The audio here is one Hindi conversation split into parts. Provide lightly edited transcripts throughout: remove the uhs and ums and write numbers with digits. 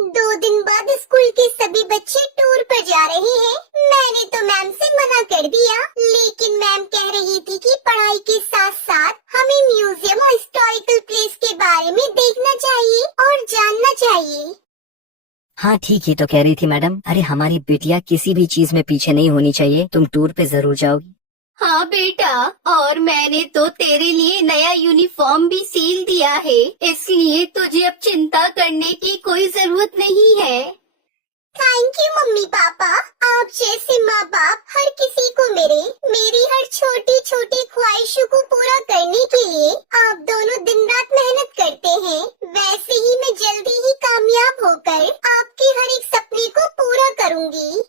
2 दिन बाद स्कूल के सभी बच्चे टूर पर जा रहे हैं। मैंने तो मैम से मना कर दिया, लेकिन मैम कह रही थी कि पढ़ाई के साथ साथ हमें म्यूजियम और हिस्टोरिकल प्लेस के बारे में देखना चाहिए और जानना चाहिए। हाँ ठीक ही तो कह रही थी मैडम। अरे हमारी बिटिया किसी भी चीज में पीछे नहीं होनी चाहिए। तुम टूर पे जरूर जाओगी। हाँ बेटा, और मैंने तो तेरे लिए नया यूनिफॉर्म भी सील दिया है, इसलिए तुझे अब चिंता करने की कोई जरूरत नहीं है। Thank you mummy papa. आप जैसे माँ बाप हर किसी को मेरी हर छोटी छोटी ख्वाहिशों को पूरा करने के लिए आप दोनों दिन रात मेहनत करते हैं। वैसे ही मैं जल्दी ही कामयाब होकर आपके हर एक सपने को पूरा करूँगी।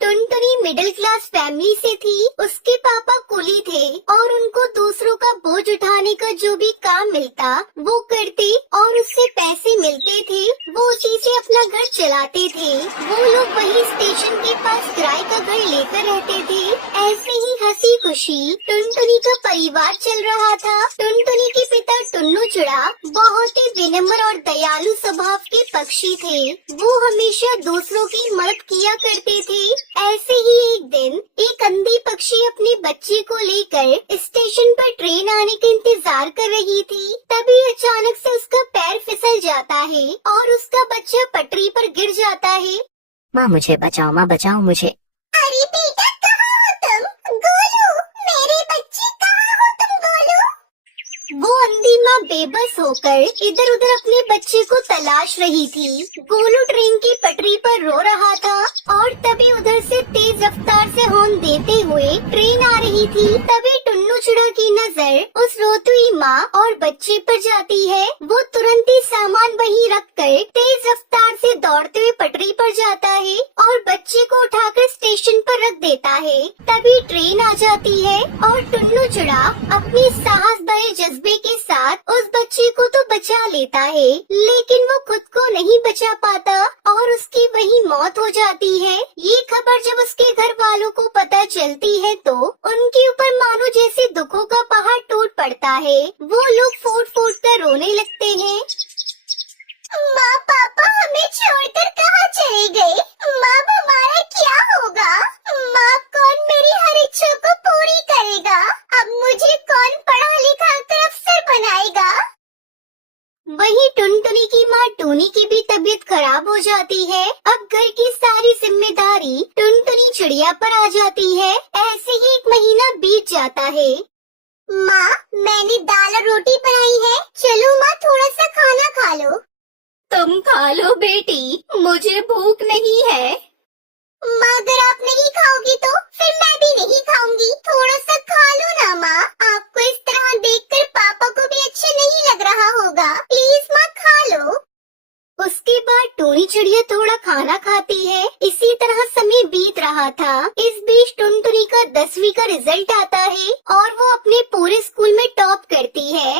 टुनटुनी मिडिल क्लास फैमिली से थी। उसके पापा कुली थे और उनको दूसरों का बोझ उठाने का जो भी काम मिलता वो करते और उससे पैसे मिलते थे। वो उसी से अपना घर चलाते थे। वो लोग वही स्टेशन के पास किराए का घर लेकर रहते थे। ऐसे ही हंसी खुशी टुनटुनी का परिवार चल रहा था। टुनटुनी के पिता टुन्नू चुड़ा बहुत ही विनम्र और दयालु स्वभाव के पक्षी थे। वो हमेशा दूसरों की मदद किया करते थे। ऐसे ही एक दिन एक अंधी पक्षी अपने बच्चे को लेकर स्टेशन पर ट्रेन आने का इंतजार कर रही थी। तभी अचानक से उसका पैर फिसल जाता है और उसका बच्चा पटरी पर गिर जाता है। माँ मुझे बचाओ, माँ बचाओ मुझे। अरे बेटा कहाँ हो तुम? गोलू, मेरे बच्चे कहाँ हो तुम गोलू? वो अंधी माँ बेबस होकर इधर उधर अपने बच्चे को तलाश रही थी। गोलू ट्रेन की पटरी पर रो रहा था और तभी उधर से तेज रफ्तार से हॉर्न देते हुए ट्रेन आ रही थी। तभी टुन्नू चुड़ा की नजर उस रोती हुई माँ और बच्चे पर जाती है। वो तुरंत ही सामान वहीं रखकर तेज रफ्तार से दौड़ते हुए पटरी पर जाता है और बच्चे को उठाकर स्टेशन पर रख देता है। तभी ट्रेन आ जाती है और टुन्नू चुड़ा अपनी साहस भरे जज्बे के साथ उस बच्चे को तो बचा लेता है, लेकिन वो खुद को नहीं बचा पाता और उसकी वही मौत हो जाती है। ये खबर जब उसके घर वालों को पता चलती है तो उनके ऊपर मानो जैसे दुखों का पहाड़ टूट पड़ता है। वो लोग फूट फूट कर रोने लगते हैं। माँ पापा हमें छोड़कर कहाँ चले गए? माँ हमारा क्या होगा? माँ कौन मेरी हर इच्छा को पूरी करेगा? अब मुझे कौन पढ़ा लिखा कर अफसर बनाएगा? वहीं टुनटुनी की माँ टूनी की भी तबीयत खराब हो जाती है। अब घर की सारी जिम्मेदारी टुनटुनी चिड़िया पर आ जाती है। ऐसे ही 1 महीना बीत जाता है। माँ मैंने दाल और रोटी बनाई है, चलो माँ थोड़ा सा खाना खा लो। तुम खा लो बेटी, मुझे भूख नहीं है। माँ अगर आप नहीं खाओगी तो फिर मैं भी नहीं खाऊंगी। थोड़ा सा खा लो ना माँ। आपको इस तरह देखकर पापा को भी अच्छा नहीं लग रहा होगा। प्लीज माँ खा लो। उसके बाद टूनी चिड़िया थोड़ा खाना खाती है। इसी तरह समय बीत रहा था। इस बीच टुनटुनी का 10वीं का रिजल्ट आता है और वो अपने पूरे स्कूल में टॉप करती है।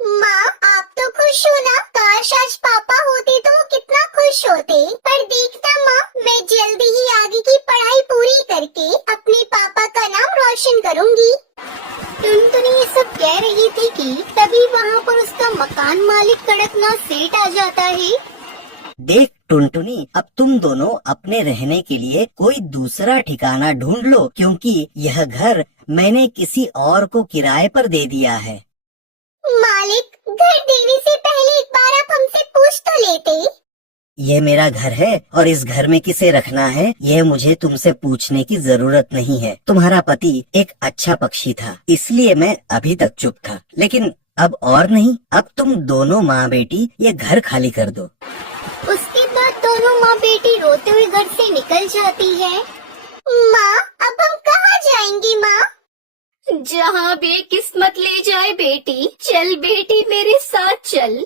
माँ आप तो खुश हो ना? काश आज पापा होते तो वो कितना खुश होते। पर देखना माँ, मैं जल्दी ही आगे की पढ़ाई पूरी करके अपने पापा का नाम रोशन करूँगी। टुनटुनी ये सब कह रही थी कि तभी वहाँ पर उसका मकान मालिक कड़कनाथ सेठ आ जाता है। देख टुनटुनी, अब तुम दोनों अपने रहने के लिए कोई दूसरा ठिकाना ढूंढ लो, क्योंकि यह घर मैंने किसी और को किराए पर दे दिया है। मालिक, घर देने से पहले एक बार आप हमसे पूछ तो लेते। ये मेरा घर है और इस घर में किसे रखना है यह मुझे तुमसे पूछने की जरूरत नहीं है। तुम्हारा पति एक अच्छा पक्षी था, इसलिए मैं अभी तक चुप था, लेकिन अब और नहीं। अब तुम दोनों माँ बेटी ये घर खाली कर दो। उसके बाद दोनों माँ बेटी रोते हुए घर से निकल जाती है। माँ अब हम कहाँ जाएंगी माँ? जहाँ बेकिस्मत ले जाए बेटी। चल बेटी मेरे साथ चल।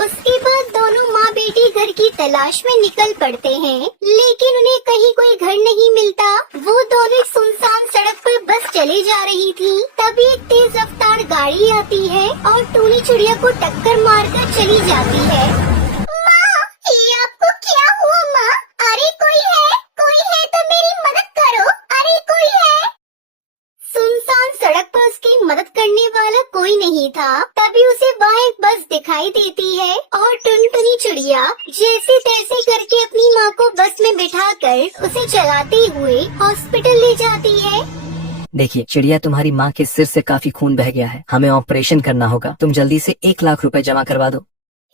उसके बाद दोनों माँ बेटी घर की तलाश में निकल पड़ते हैं, लेकिन उन्हें कहीं कोई घर नहीं मिलता। वो दोनों एक सुनसान सड़क पर बस चले जा रही थी। तभी एक तेज रफ्तार गाड़ी आती है और टूनी चिड़िया को टक्कर मारकर चली जाती है। माँ ये आपको क्या हुआ माँ? अरे कोई है तो मेरी मदद करो। अरे कोई है। सुनसान सड़क पर उसकी मदद करने वाला कोई नहीं था। तभी उसे वहाँ एक बस दिखाई देती है और टुनटुनी टुनटुनी चिड़िया जैसे तैसे करके अपनी माँ को बस में बिठाकर उसे चलाते हुए हॉस्पिटल ले जाती है। देखिए चिड़िया, तुम्हारी माँ के सिर से काफी खून बह गया है, हमें ऑपरेशन करना होगा। तुम जल्दी से 1 लाख रुपए जमा करवा दो।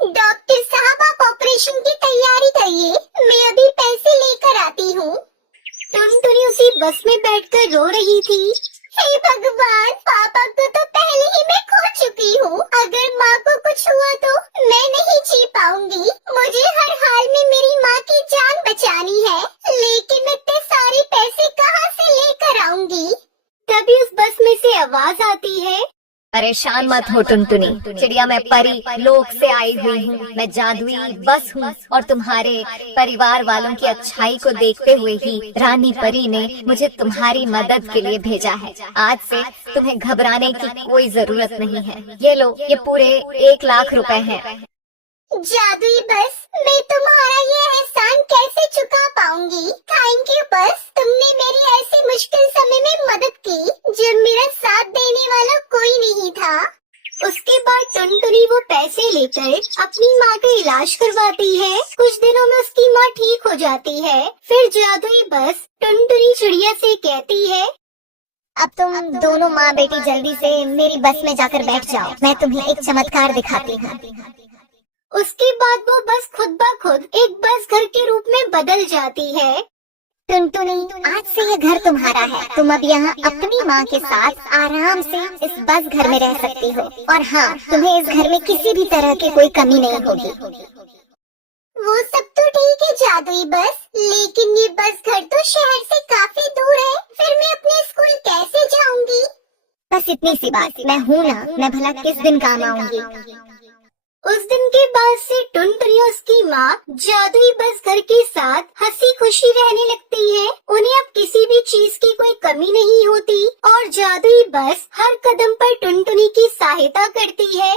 डॉक्टर साहब, आप ऑपरेशन की तैयारी करिए, मैं अभी पैसे लेकर आती हूँ। टुनटुनी उसी बस में बैठकर रो रही थी। हे भगवान, पापा को तो पहले ही मैं खो चुकी हूँ। अगर माँ को कुछ हुआ तो मैं नहीं जी पाऊंगी। मुझे हर हाल में मेरी माँ की जान बचानी है, लेकिन मैं इतने सारे पैसे कहाँ से लेकर आऊंगी? तभी उस बस में से आवाज आती है। परेशान मत हो टुनटुनी चिड़िया, मैं परी लोक से आई हुई हूँ। मैं जादुई बस हूँ और तुम्हारे परिवार वालों की अच्छाई को देखते हुए ही रानी परी ने मुझे तुम्हारी मदद के लिए भेजा है। आज से तुम्हें घबराने की कोई जरूरत नहीं है। ये लो, ये पूरे 1 लाख रुपए हैं। जादुई बस, मैं तुम्हारा ये एहसान कैसे चुका पाऊंगी? थैंक यू बस, तुमने मेरी ऐसे मुश्किल समय में मदद की जब मेरा साथ देने वाला कोई नहीं था। उसके बाद टुनटुनी वो पैसे लेकर अपनी माँ का इलाज करवाती है। कुछ दिनों में उसकी माँ ठीक हो जाती है। फिर जादुई बस टुनटुनी चिड़िया से कहती है, अब तुम दोनों माँ बेटी जल्दी से मेरी बस में जाकर बैठ जाओ, मैं तुम्हें एक चमत्कार दिखाती हूँ। उसके बाद वो बस खुद ब खुद एक बस घर के रूप में बदल जाती है। टुनटुनी, आज से ये घर तुम्हारा है। तुम अब यहाँ अपनी माँ के साथ आराम से इस बस घर में रह सकती हो। और हाँ, तुम्हें इस घर में किसी भी तरह की कोई कमी नहीं होगी। वो सब तो ठीक है जादुई बस, लेकिन ये बस घर तो शहर से काफी दूर है। फिर मैं अपने स्कूल कैसे जाऊंगी? बस इतनी सी बात, मैं हूँ ना, मैं भला किस दिन काम आऊंगी। उस दिन के बाद से टुनटुनी और उसकी माँ जादुई बस घर के साथ हंसी खुशी रहने लगती है। उन्हें अब किसी भी चीज की कोई कमी नहीं होती और जादुई बस हर कदम पर टुनटुनी की सहायता करती है।